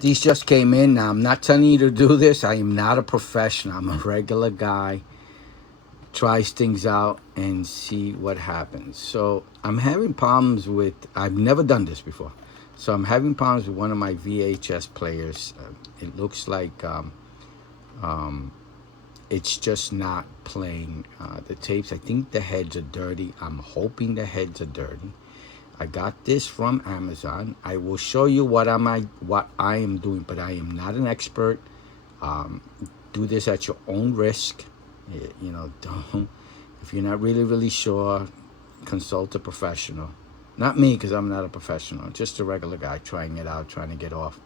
These just came in. Now, I'm not telling you to do this. I am not a professional. I'm a regular guy. Tries things out and see what happens. So I'm having problems with, I've never done this before. So I'm having problems with one of my VHS players. It looks like it's just not playing the tapes. I think the heads are dirty. I'm hoping the heads are dirty. I got this from Amazon. I will show you what I am doing, but I am not an expert. Do this at your own risk. You know, don't, if you're not really sure, consult a professional. Not me, because I'm not a professional. Just a regular guy trying it out, trying to get off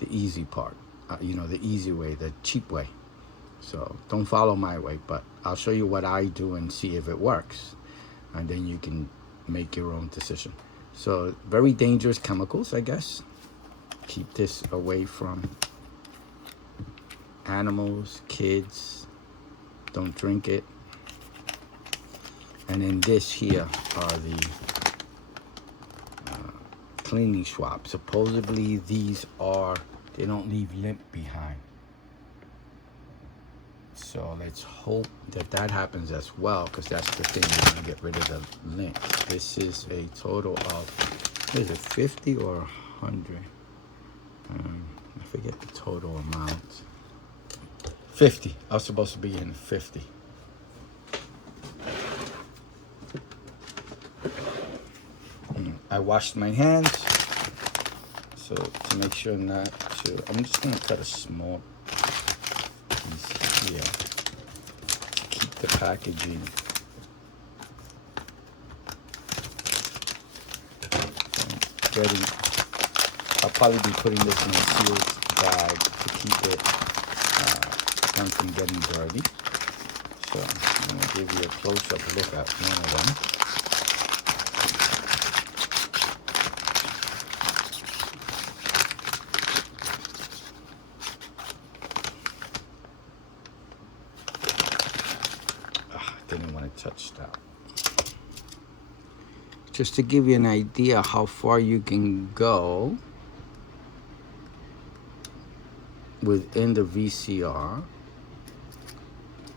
the easy part. You know, the easy way, the cheap way. So don't follow my way, but I'll show you what I do and see if it works. And then you can make your own decision. So very dangerous chemicals, I guess. Keep this away from animals, kids. Don't drink it. And then this here are the cleaning swabs. Supposedly these are, they don't leave lint behind. So let's hope that that happens as well, because that's the thing, you're gonna get rid of the lint. This is a total of, what is it, 50 or 100? I forget the total amount. 50. I was supposed to be in 50. I washed my hands, so to make sure not to, I'm just gonna cut a small piece here to keep the packaging. I'll probably be putting this in a sealed bag to keep it from getting dirty. So I'm going to give you a close-up look at one of them. Didn't want to touch that. Just to give you an idea how far you can go within the VCR.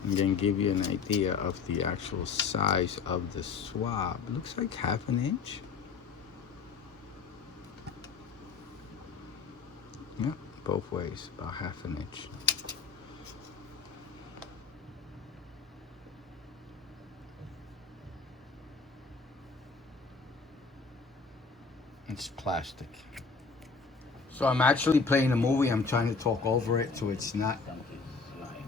I'm going to give you an idea of the actual size of the swab. It looks like ½ inch. Yeah, both ways, about ½ inch. It's plastic. So I'm actually playing a movie. I'm trying to talk over it so it's not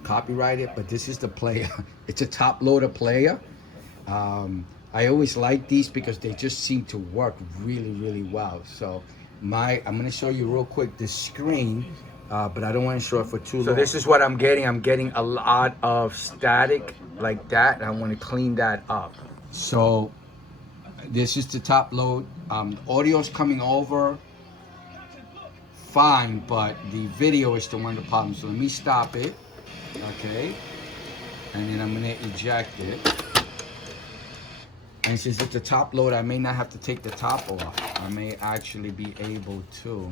copyrighted, but this is the player. It's a top loader player. I always like these because they just seem to work really well. So I'm going to show you real quick the screen, but I don't want to show it for too long. So this is what I'm getting. I'm getting a lot of static like that, and I want to clean that up. So this is the top load. Audio's coming over fine, but the video is the one of the problems. So let me stop it. Okay, and then I'm gonna eject it. And since it's a top load, I may not have to take the top off. I may actually be able to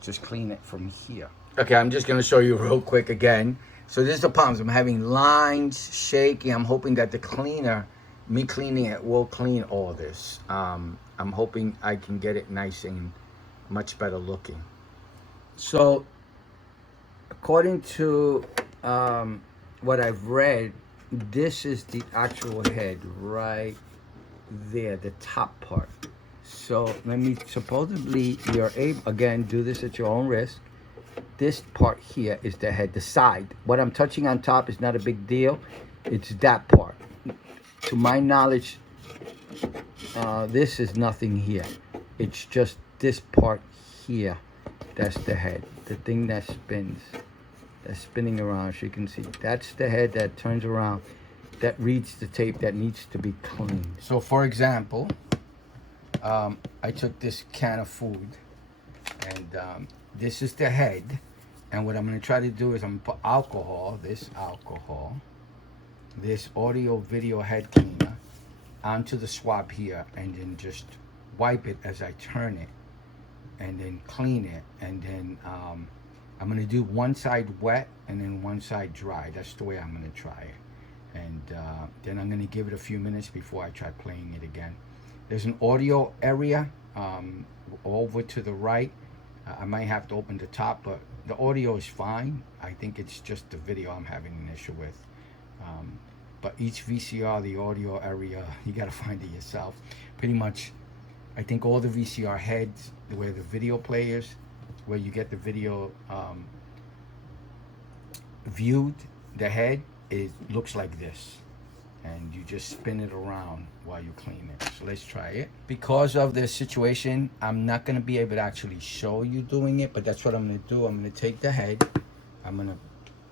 just clean it from here. Okay, I'm just gonna show you real quick again. So this is the problems. I'm having lines shaking. I'm hoping that the cleaner, me cleaning it, will clean all this. I'm hoping I can get it nice and much better looking. So according to what I've read, this is the actual head right there, the top part. So let me, supposedly you're able, again, do this at your own risk. This part here is the head, the side. What I'm touching on top is not a big deal. It's that part. To my knowledge, this is nothing here. It's just this part here. That's the head, the thing that spins. That's spinning around, as you can see. That's the head that turns around, that reads the tape that needs to be cleaned. So for example, I took this can of food, and this is the head. And what I'm gonna try to do is I'm gonna put alcohol, this audio video head cleaner onto the swab here, and then just wipe it as I turn it. and then clean it, and then I'm gonna do one side wet and then one side dry. That's the way I'm gonna try it. And then I'm gonna give it a few minutes before I try playing it again. There's an audio area over to the right. I might have to open the top, but the audio is fine. I think it's just the video I'm having an issue with. But each VCR, the audio area, you gotta find it yourself. Pretty much, I think all the VCR heads, where the video players, where you get the video viewed, the head looks like this, and you just spin it around while you clean it. So let's try it. Because of the situation, I'm not gonna be able to actually show you doing it, but that's what I'm gonna do. I'm gonna take the head, I'm gonna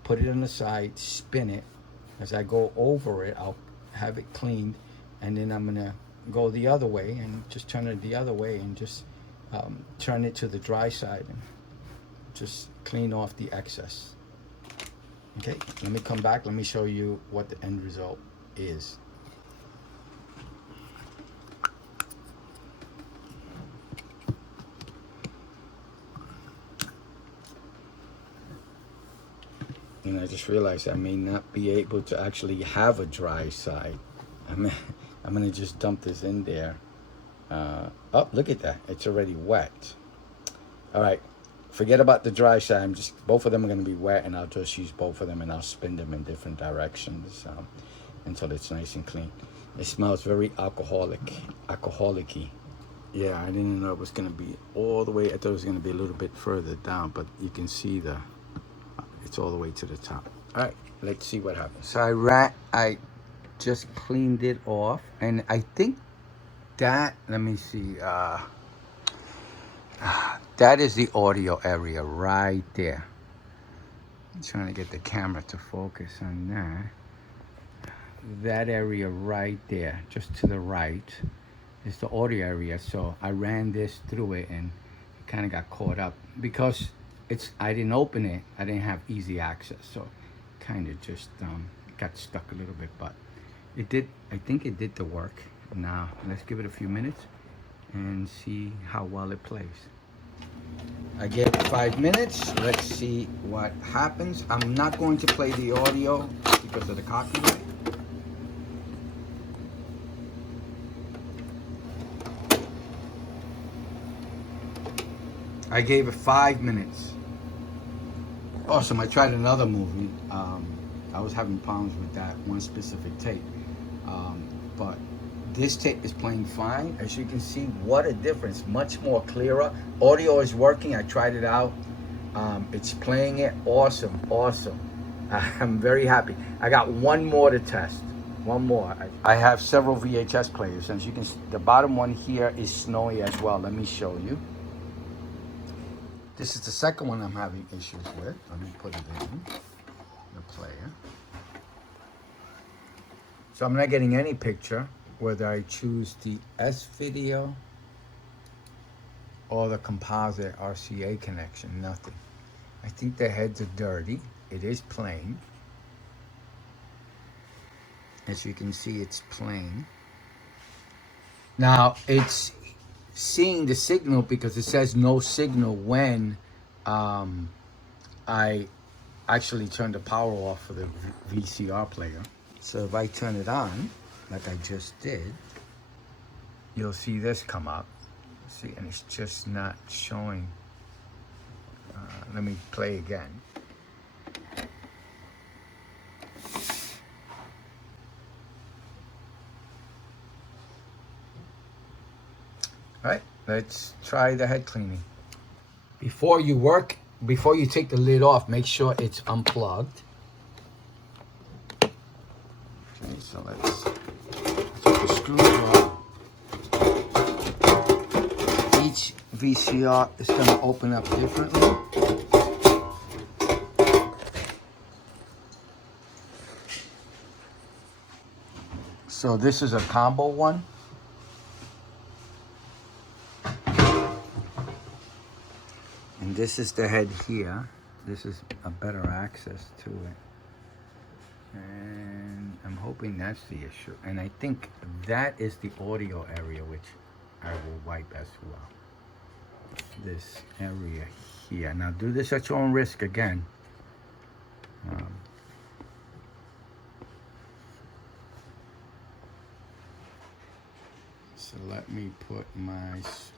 put it on the side, spin it. As I go over it, I'll have it cleaned, and then I'm gonna go the other way and just turn it the other way and just turn it to the dry side and just clean off the excess. Okay, let me come back. Let me show you what the end result is. And I just realized I may not be able to actually have a dry side. I'm gonna just dump this in there. Oh, look at that, it's already wet. All right, forget about the dry side. Both of them are gonna be wet, and I'll just use both of them and I'll spin them in different directions until it's nice and clean. It smells very alcoholic-y. Yeah, I didn't know it was gonna be all the way. I thought it was gonna be a little bit further down, but you can see it's all the way to the top. All right, let's see what happens. So I just cleaned it off, and I think that, let me see, that is the audio area right there. I'm trying to get the camera to focus on that. That area right there, just to the right, is the audio area. So I ran this through it, and it kind of got caught up because I didn't open it. I didn't have easy access, so kind of just got stuck a little bit, but it did. I think it did the work. Now let's give it a few minutes and see how well it plays. I gave it 5 minutes. Let's see what happens. I'm not going to play the audio because of the copyright. I gave it 5 minutes. Awesome. I tried another movie. I was having problems with that one specific tape, but this tape is playing fine. As you can see, what a difference. Much more clearer. Audio is working. I tried it out. It's playing it. Awesome. I'm very happy. I got one more to test. One more. I have several VHS players. As you can see, the bottom one here is snowy as well. Let me show you. This is the second one I'm having issues with. Let me put it in the player. So I'm not getting any picture, whether I choose the S video or the composite RCA connection, nothing. I think the heads are dirty. It is playing. As you can see, it's playing. Now, it's seeing the signal because it says no signal when I actually turned the power off for the VCR player. So if I turn it on, like I just did, you'll see this come up. See, and it's just not showing. Let me play again. All right, let's try the head cleaning. Before you take the lid off, make sure it's unplugged. Okay, so let's take the screws off. Each VCR is going to open up differently. So this is a combo one. And this is the head here. This is a better access to it. And I'm hoping that's the issue. And I think that is the audio area, which I will wipe as well. this area here. Now do this at your own risk again. So let me put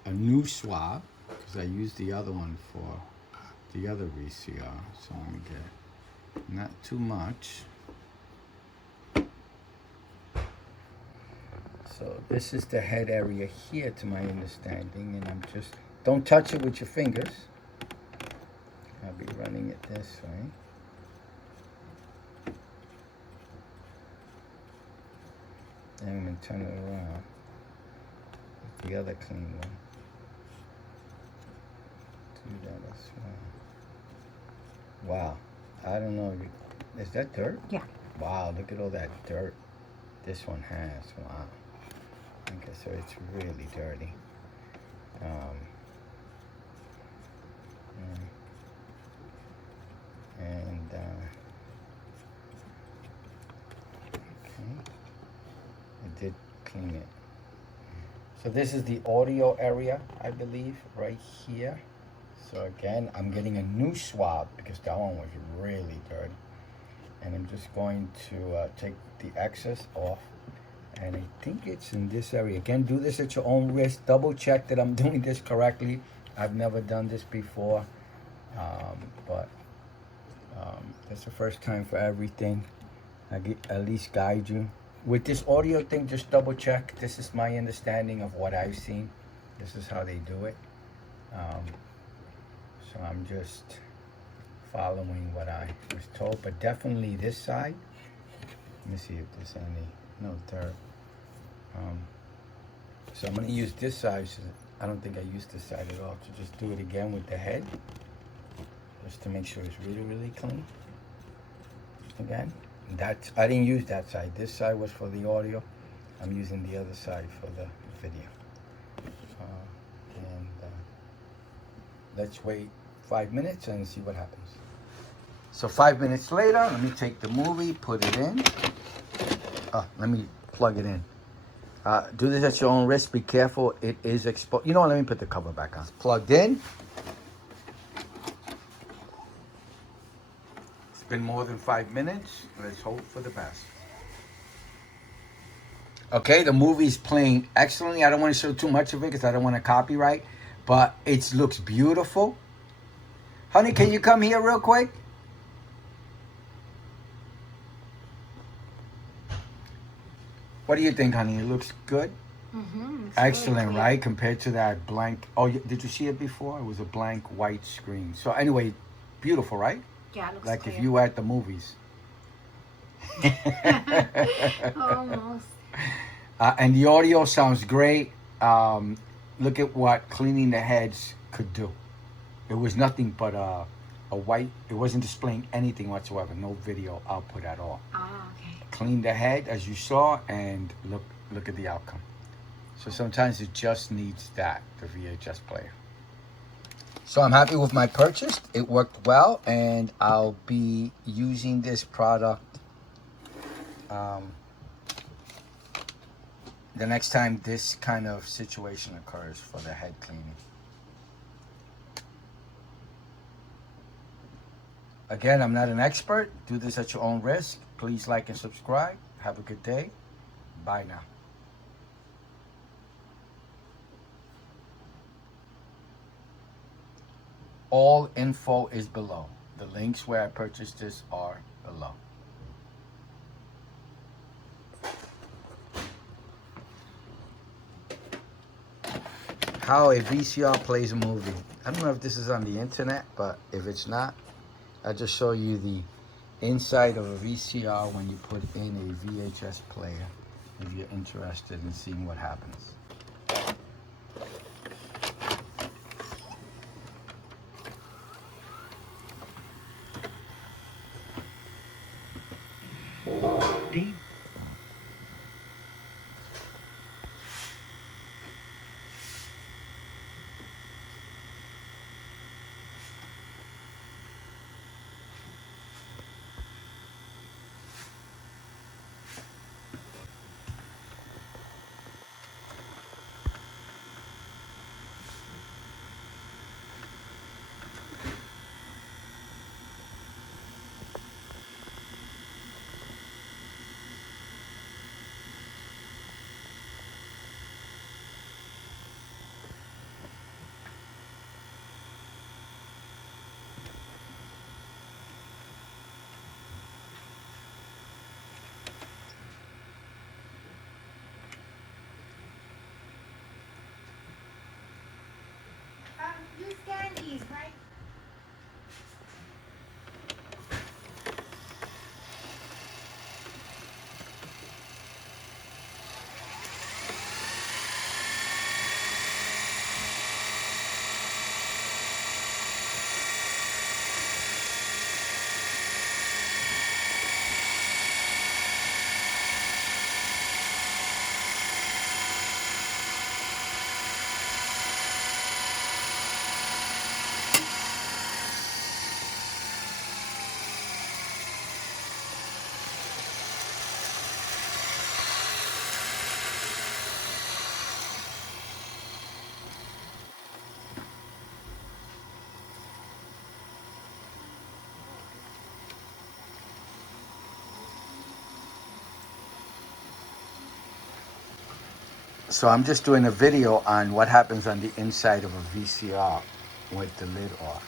a new swab, because I used the other one for the other VCR. So I'm gonna get not too much. So this is the head area here, to my understanding, and I'm just, don't touch it with your fingers. I'll be running it this way. Then I'm gonna turn it around with the other clean one. Do that as well. Wow, I don't know, is that dirt? Yeah. Wow, look at all that dirt this one has. Wow. Okay, so it's really dirty. Okay, I did clean it. So this is the audio area, I believe, right here. So again, I'm getting a new swab because that one was really dirty. And I'm just going to take the excess off. And I think it's in this area. Again, do this at your own risk. Double check that I'm doing this correctly. I've never done this before, but that's the first time for everything. I at least guide you. With this audio thing, just double check. This is my understanding of what I've seen. This is how they do it. So I'm just following what I was told, but definitely this side. Let me see if there's any, no dirt. So I'm gonna use this side. I don't think I used this side at all. To just do it again with the head, just to make sure it's really, really clean. Again, I didn't use that side. This side was for the audio. I'm using the other side for the video. Let's wait 5 minutes and see what happens. So 5 minutes later, let me take the movie, put it in. Let me plug it in. Do this at your own risk. Be careful. It is exposed. You know what? Let me put the cover back on. It's plugged in. It's been more than 5 minutes. Let's hope for the best. Okay, the movie's playing excellently. I don't want to show too much of it because I don't want to copyright, but it looks beautiful. Honey, can you come here real quick? What do you think, honey? It looks good? Mm-hmm. Excellent, really, right? Compared to that blank. Oh, did you see it before? It was a blank white screen. So anyway, beautiful, right? Yeah, it looks like clear. If you were at the movies. Almost. And the audio sounds great. Look at what cleaning the heads could do. It was nothing but a white. It wasn't displaying anything whatsoever. No video output at all. Ah, okay. Clean the head as you saw, and look at the outcome. So sometimes it just needs that, the VHS player. So I'm happy with my purchase. It worked well, and I'll be using this product the next time this kind of situation occurs for the head cleaning. Again, I'm not an expert. Do this at your own risk. Please like and subscribe. Have a good day. Bye now. All info is below. The links where I purchased this are below. How a VCR plays a movie. I don't know if this is on the internet, but if it's not, I'll just show you the inside of a VCR when you put in a VHS player, if you're interested in seeing what happens. scan these, right? So I'm just doing a video on what happens on the inside of a VCR with the lid off.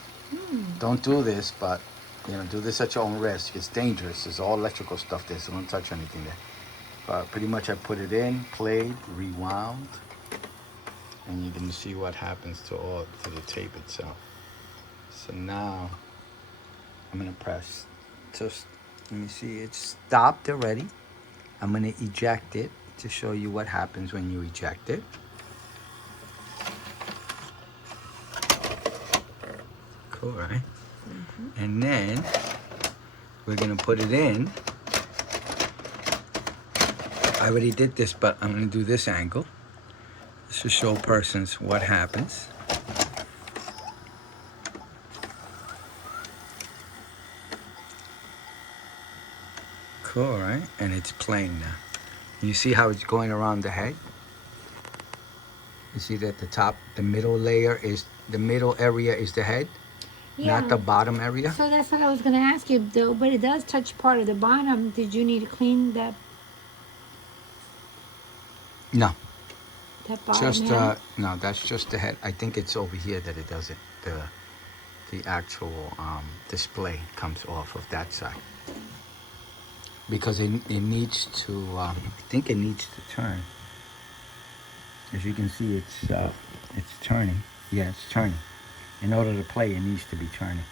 Don't do this, but do this at your own risk. It's dangerous. There's all electrical stuff there, so don't touch anything there. But pretty much I put it in, played, rewound, and you can see what happens to the tape itself. So now I'm gonna press. Just let me see. It's stopped already. I'm gonna eject it to show you what happens when you eject it. Cool, right? And then we're gonna put it in. I already did this, but I'm gonna do this angle. This to show persons what happens. Cool, right? And it's playing now. You see how it's going around the head? You see that the middle area is the head, not the bottom area. So that's what I was going to ask you, though. But it does touch part of the bottom. Did you need to clean that? No. That bottom head? No, that's just the head. I think it's over here that it does it. The actual display comes off of that side. Because it needs to, I think it needs to turn. As you can see, it's turning. Yeah, it's turning. In order to play, it needs to be turning.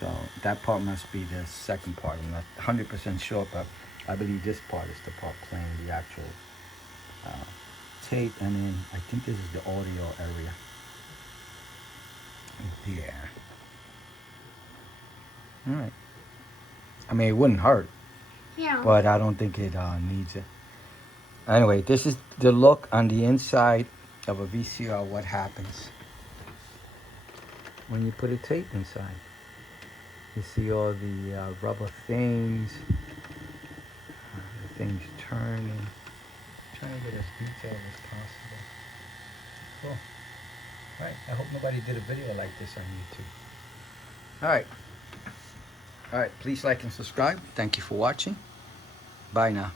So that part must be the second part. I'm not 100% sure, but I believe this part is the part playing the actual tape. And then I think this is the audio area. There. All right. I mean, it wouldn't hurt. Yeah. But I don't think it needs it. Anyway, this is the look on the inside of a VCR, what happens when you put a tape inside. You see all the rubber things, the things turning. I'm trying to get as detailed as possible. Cool. All right, I hope nobody did a video like this on YouTube. All right, please like and subscribe. Thank you for watching. Bye now.